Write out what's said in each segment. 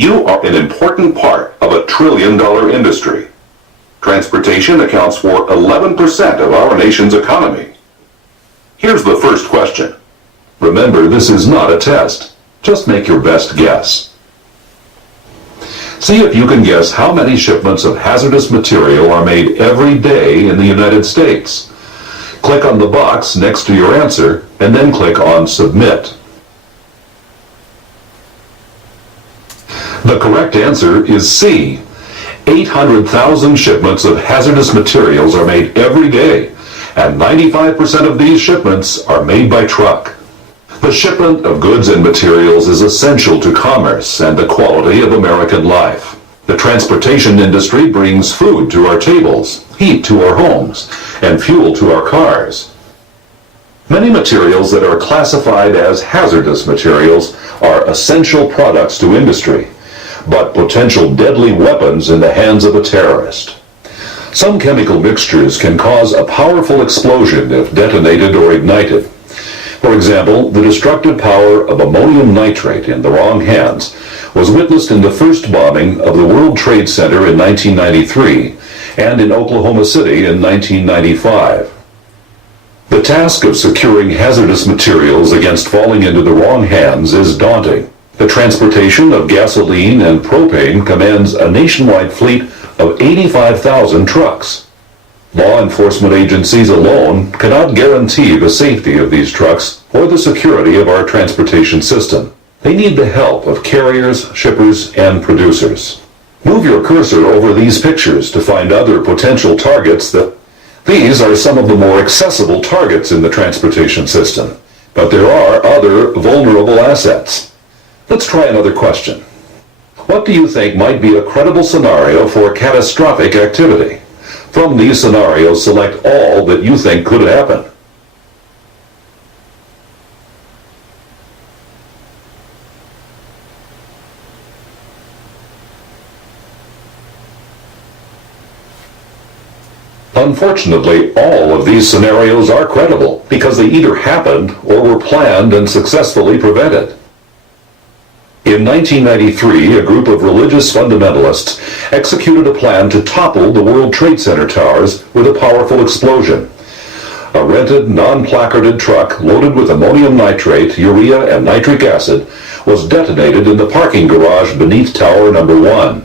You are an important part of a trillion-dollar industry. Transportation accounts for 11% of our nation's economy. Here's the first question. Remember, this is not a test. Just make your best guess. See if you can guess how many shipments of hazardous material are made every day in the United States. Click on the box next to your answer and then click on Submit. The correct answer is C. 800,000 shipments of hazardous materials are made every day, and 95% of these shipments are made by truck. The shipment of goods and materials is essential to commerce and the quality of American life. The transportation industry brings food to our tables, heat to our homes, and fuel to our cars. Many materials that are classified as hazardous materials are essential products to industry, but potential deadly weapons in the hands of a terrorist. Some chemical mixtures can cause a powerful explosion if detonated or ignited. For example, the destructive power of ammonium nitrate in the wrong hands was witnessed in the first bombing of the World Trade Center in 1993 and in Oklahoma City in 1995. The task of securing hazardous materials against falling into the wrong hands is daunting. The transportation of gasoline and propane commands a nationwide fleet of 85,000 trucks. Law enforcement agencies alone cannot guarantee the safety of these trucks or the security of our transportation system. They need the help of carriers, shippers, and producers. Move your cursor over these pictures to find other potential targets These are some of the more accessible targets in the transportation system, but there are other vulnerable assets. Let's try another question. What do you think might be a credible scenario for catastrophic activity? From these scenarios, select all that you think could happen. Unfortunately, all of these scenarios are credible because they either happened or were planned and successfully prevented. In 1993, a group of religious fundamentalists executed a plan to topple the World Trade Center towers with a powerful explosion. A rented, non-placarded truck loaded with ammonium nitrate, urea, and nitric acid was detonated in the parking garage beneath Tower Number 1.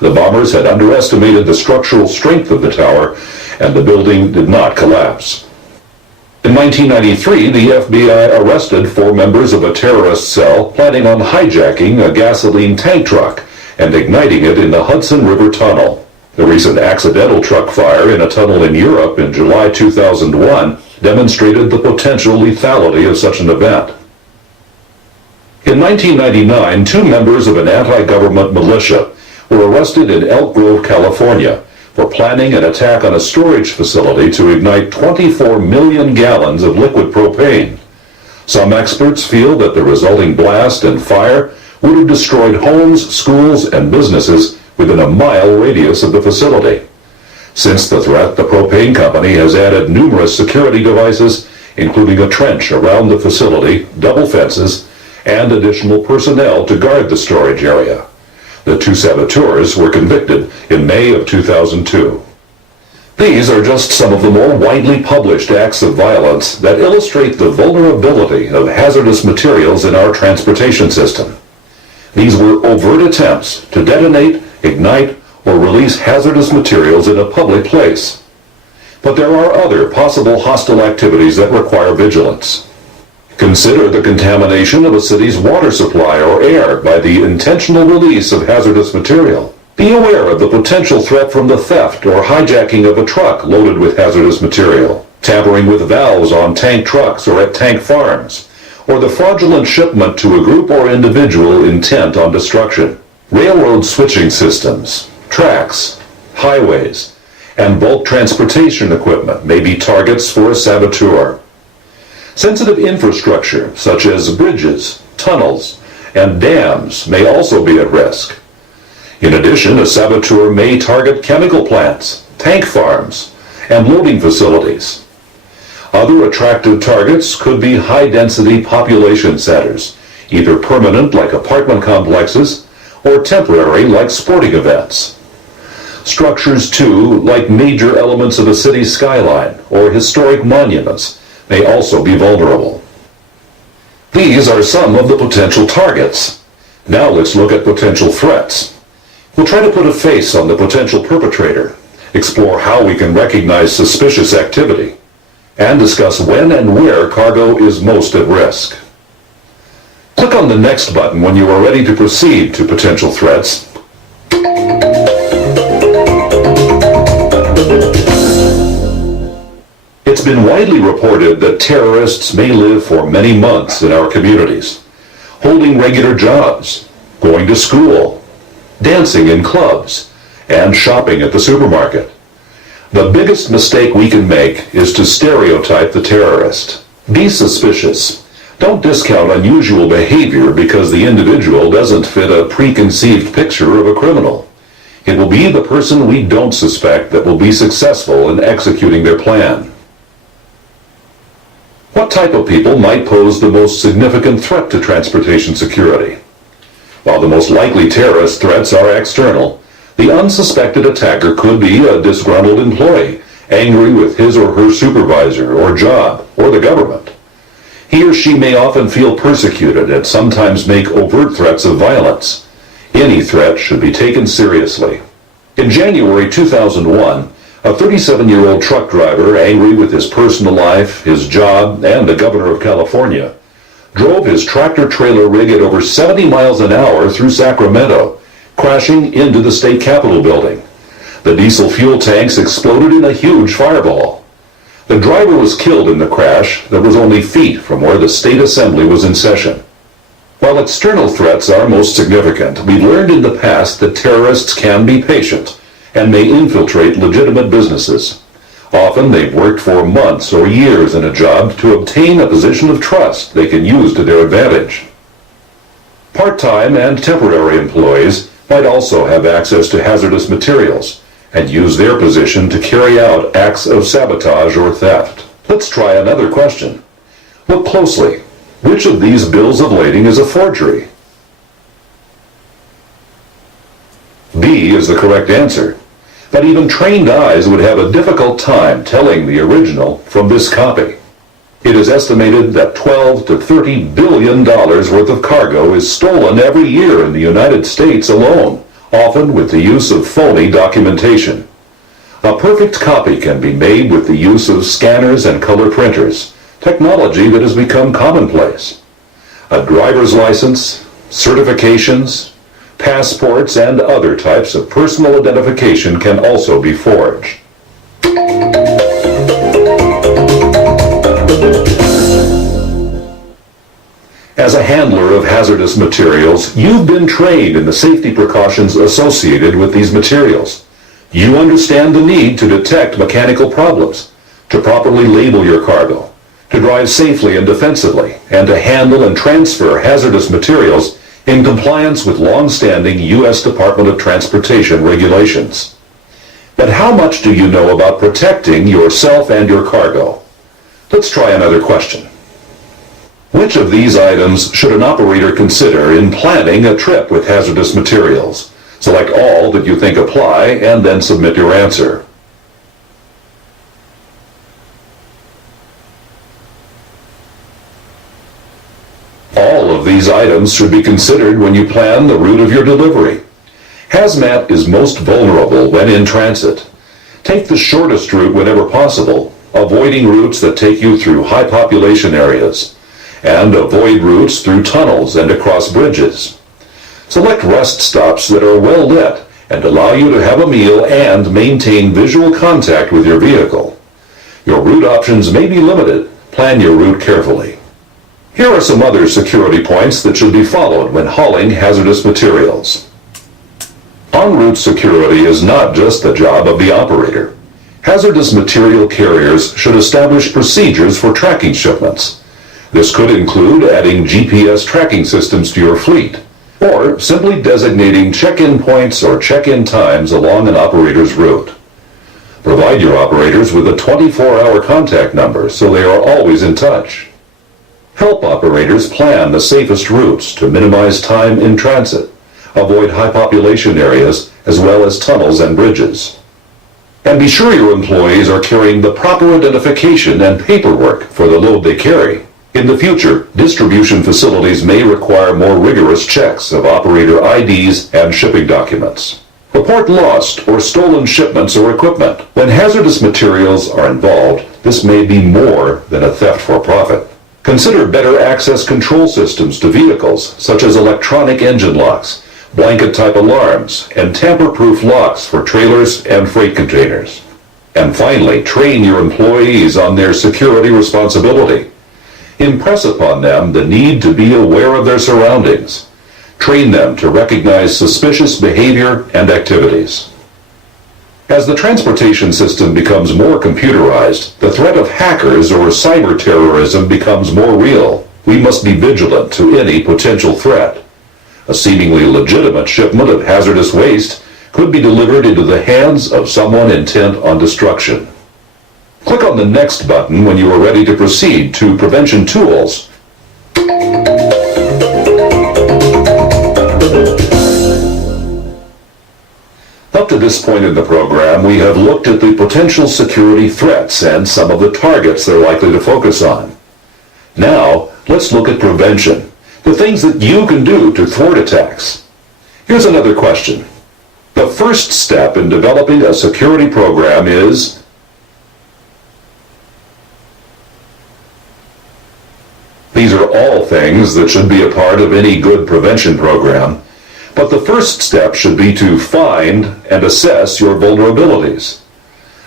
The bombers had underestimated the structural strength of the tower, and the building did not collapse. In 1993, the FBI arrested 4 members of a terrorist cell planning on hijacking a gasoline tank truck and igniting it in the Hudson River Tunnel. The recent accidental truck fire in a tunnel in Europe in July 2001 demonstrated the potential lethality of such an event. In 1999, 2 members of an anti-government militia were arrested in Elk Grove, California, for planning an attack on a storage facility to ignite 24 million gallons of liquid propane. Some experts feel that the resulting blast and fire would have destroyed homes, schools, and businesses within a mile radius of the facility. Since the threat, the propane company has added numerous security devices, including a trench around the facility, double fences, and additional personnel to guard the storage area. The 2 saboteurs were convicted in May of 2002. These are just some of the more widely published acts of violence that illustrate the vulnerability of hazardous materials in our transportation system. These were overt attempts to detonate, ignite, or release hazardous materials in a public place. But there are other possible hostile activities that require vigilance. Consider the contamination of a city's water supply or air by the intentional release of hazardous material. Be aware of the potential threat from the theft or hijacking of a truck loaded with hazardous material, tampering with valves on tank trucks or at tank farms, or the fraudulent shipment to a group or individual intent on destruction. Railroad switching systems, tracks, highways, and bulk transportation equipment may be targets for a saboteur. Sensitive infrastructure, such as bridges, tunnels, and dams, may also be at risk. In addition, a saboteur may target chemical plants, tank farms, and loading facilities. Other attractive targets could be high-density population centers, either permanent like apartment complexes or temporary like sporting events. Structures, too, like major elements of a city's skyline or historic monuments, may also be vulnerable. These are some of the potential targets. Now let's look at potential threats. We'll try to put a face on the potential perpetrator, explore how we can recognize suspicious activity, and discuss when and where cargo is most at risk. Click on the Next button when you are ready to proceed to potential threats. It's been widely reported that terrorists may live for many months in our communities, holding regular jobs, going to school, dancing in clubs, and shopping at the supermarket. The biggest mistake we can make is to stereotype the terrorist. Be suspicious. Don't discount unusual behavior because the individual doesn't fit a preconceived picture of a criminal. It will be the person we don't suspect that will be successful in executing their plan. What type of people might pose the most significant threat to transportation security? While the most likely terrorist threats are external, the unsuspected attacker could be a disgruntled employee, angry with his or her supervisor or job or the government. He or she may often feel persecuted and sometimes make overt threats of violence. Any threat should be taken seriously. In January 2001, a 37-year-old truck driver, angry with his personal life, his job, and the governor of California, drove his tractor-trailer rig at over 70 miles an hour through Sacramento, crashing into the state capitol building. The diesel fuel tanks exploded in a huge fireball. The driver was killed in the crash that was only feet from where the state assembly was in session. While external threats are most significant, we learned in the past that terrorists can be patient and may infiltrate legitimate businesses. Often they've worked for months or years in a job to obtain a position of trust they can use to their advantage. Part-time and temporary employees might also have access to hazardous materials and use their position to carry out acts of sabotage or theft. Let's try another question. Look closely. Which of these bills of lading is a forgery? B is the correct answer, but even trained eyes would have a difficult time telling the original from this copy. It is estimated that $12 to $30 billion worth of cargo is stolen every year in the United States alone, often with the use of phony documentation. A perfect copy can be made with the use of scanners and color printers, technology that has become commonplace. A driver's license, certifications, passports, and other types of personal identification can also be forged. As a handler of hazardous materials, you've been trained in the safety precautions associated with these materials. You understand the need to detect mechanical problems, to properly label your cargo, to drive safely and defensively, and to handle and transfer hazardous materials in compliance with long-standing U.S. Department of Transportation regulations. But how much do you know about protecting yourself and your cargo? Let's try another question. Which of these items should an operator consider in planning a trip with hazardous materials? Select all that you think apply and then submit your answer. All of these items should be considered when you plan the route of your delivery. Hazmat is most vulnerable when in transit. Take the shortest route whenever possible, avoiding routes that take you through high population areas, and avoid routes through tunnels and across bridges. Select rest stops that are well lit and allow you to have a meal and maintain visual contact with your vehicle. Your route options may be limited. Plan your route carefully. Here are some other security points that should be followed when hauling hazardous materials. En route security is not just the job of the operator. Hazardous material carriers should establish procedures for tracking shipments. This could include adding GPS tracking systems to your fleet, or simply designating check-in points or check-in times along an operator's route. Provide your operators with a 24-hour contact number so they are always in touch. Help operators plan the safest routes to minimize time in transit. Avoid high population areas as well as tunnels and bridges. And be sure your employees are carrying the proper identification and paperwork for the load they carry. In the future, distribution facilities may require more rigorous checks of operator IDs and shipping documents. Report lost or stolen shipments or equipment. When hazardous materials are involved, this may be more than a theft for profit. Consider better access control systems to vehicles, such as electronic engine locks, blanket-type alarms, and tamper-proof locks for trailers and freight containers. And finally, train your employees on their security responsibility. Impress upon them the need to be aware of their surroundings. Train them to recognize suspicious behavior and activities. As the transportation system becomes more computerized, the threat of hackers or cyber terrorism becomes more real. We must be vigilant to any potential threat. A seemingly legitimate shipment of hazardous waste could be delivered into the hands of someone intent on destruction. Click on the Next button when you are ready to proceed to Prevention Tools. Up to this point in the program, we have looked at the potential security threats and some of the targets they're likely to focus on. Now, let's look at prevention, the things that you can do to thwart attacks. Here's another question. The first step in developing a security program is These are all things that should be a part of any good prevention program, but the first step should be to find and assess your vulnerabilities.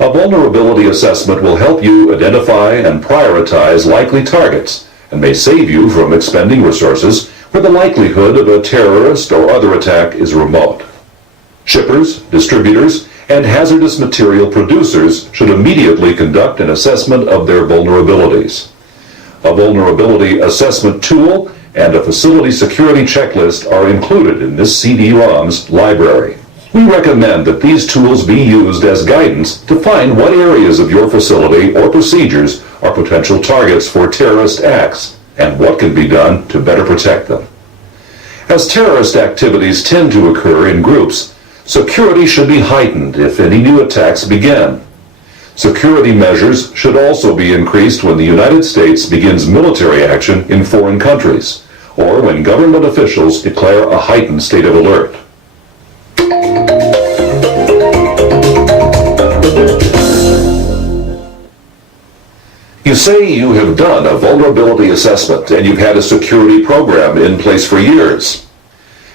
A vulnerability assessment will help you identify and prioritize likely targets and may save you from expending resources where the likelihood of a terrorist or other attack is remote. Shippers, distributors, and hazardous material producers should immediately conduct an assessment of their vulnerabilities. A vulnerability assessment tool and a facility security checklist are included in this CD-ROM's library. We recommend that these tools be used as guidance to find what areas of your facility or procedures are potential targets for terrorist acts and what can be done to better protect them. As terrorist activities tend to occur in groups, security should be heightened if any new attacks begin. Security measures should also be increased when the United States begins military action in foreign countries, or when government officials declare a heightened state of alert. You say you have done a vulnerability assessment and you've had a security program in place for years.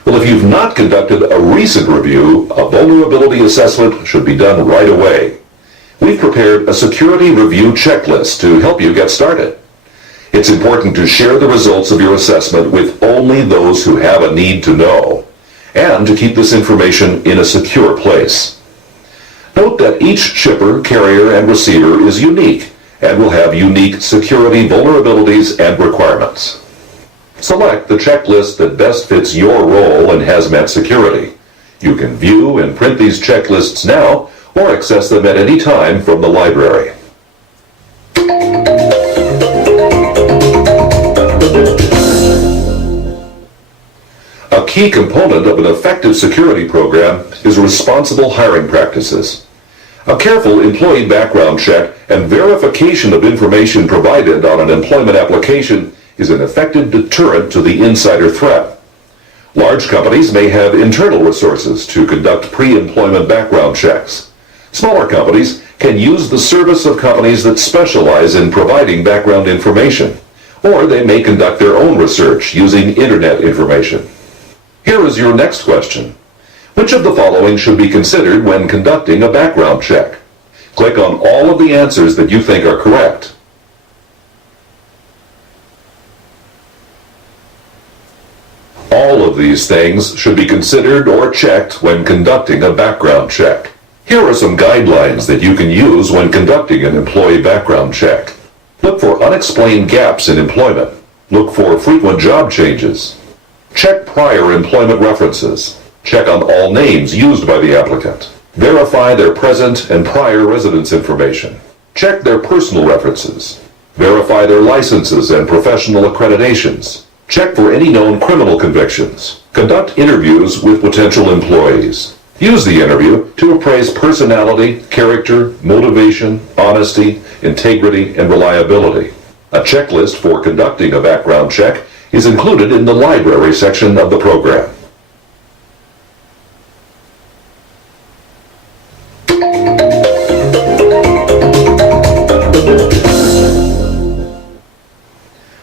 Well, if you've not conducted a recent review, a vulnerability assessment should be done right away. We've prepared a security review checklist to help you get started. It's important to share the results of your assessment with only those who have a need to know, and to keep this information in a secure place. Note that each shipper, carrier, and receiver is unique and will have unique security vulnerabilities and requirements. Select the checklist that best fits your role in Hazmat security. You can view and print these checklists now or access them at any time from the library. A key component of an effective security program is responsible hiring practices. A careful employee background check and verification of information provided on an employment application is an effective deterrent to the insider threat. Large companies may have internal resources to conduct pre-employment background checks. Smaller companies can use the service of companies that specialize in providing background information, or they may conduct their own research using internet information. Here is your next question. Which of the following should be considered when conducting a background check? Click on all of the answers that you think are correct. All of these things should be considered or checked when conducting a background check. Here are some guidelines that you can use when conducting an employee background check. Look for unexplained gaps in employment. Look for frequent job changes. Check prior employment references. Check on all names used by the applicant. Verify their present and prior residence information. Check their personal references. Verify their licenses and professional accreditations. Check for any known criminal convictions. Conduct interviews with potential employees. Use the interview to appraise personality, character, motivation, honesty, integrity, and reliability. A checklist for conducting a background check is included in the library section of the program.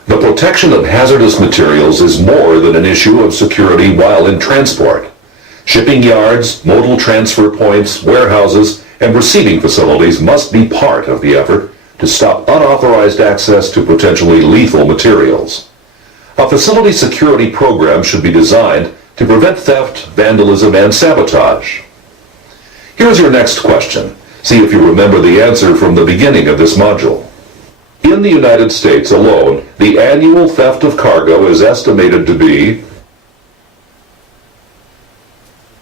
The protection of hazardous materials is more than an issue of security while in transport. Shipping yards, modal transfer points, warehouses, and receiving facilities must be part of the effort to stop unauthorized access to potentially lethal materials. A facility security program should be designed to prevent theft, vandalism, and sabotage. Here's your next question. See if you remember the answer from the beginning of this module. In the United States alone, the annual theft of cargo is estimated to be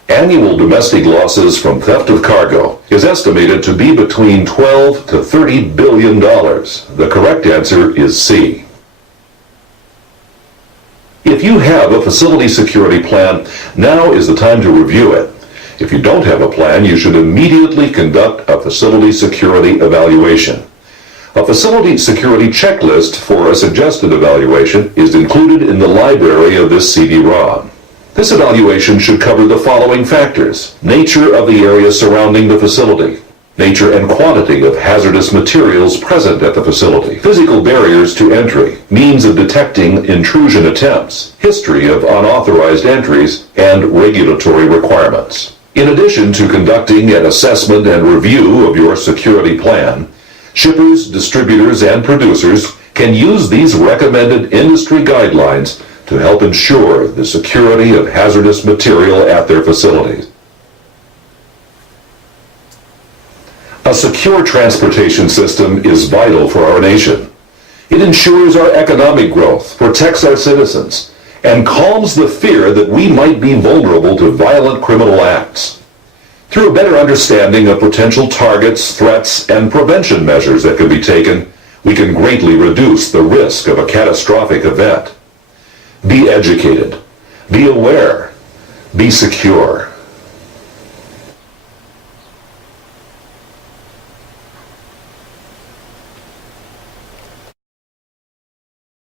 Annual domestic losses from theft of cargo is estimated to be between $12 to $30 billion. The correct answer is C. If you have a facility security plan, now is the time to review it. If you don't have a plan, you should immediately conduct a facility security evaluation. A facility security checklist for a suggested evaluation is included in the library of this CD-ROM. This evaluation should cover the following factors: nature of the area surrounding the facility, nature and quantity of hazardous materials present at the facility, physical barriers to entry, means of detecting intrusion attempts, history of unauthorized entries, and regulatory requirements. In addition to conducting an assessment and review of your security plan, shippers, distributors, and producers can use these recommended industry guidelines to help ensure the security of hazardous material at their facilities. A secure transportation system is vital for our nation. It ensures our economic growth, protects our citizens, and calms the fear that we might be vulnerable to violent criminal acts. Through a better understanding of potential targets, threats, and prevention measures that can be taken, we can greatly reduce the risk of a catastrophic event. Be educated, be aware, be secure.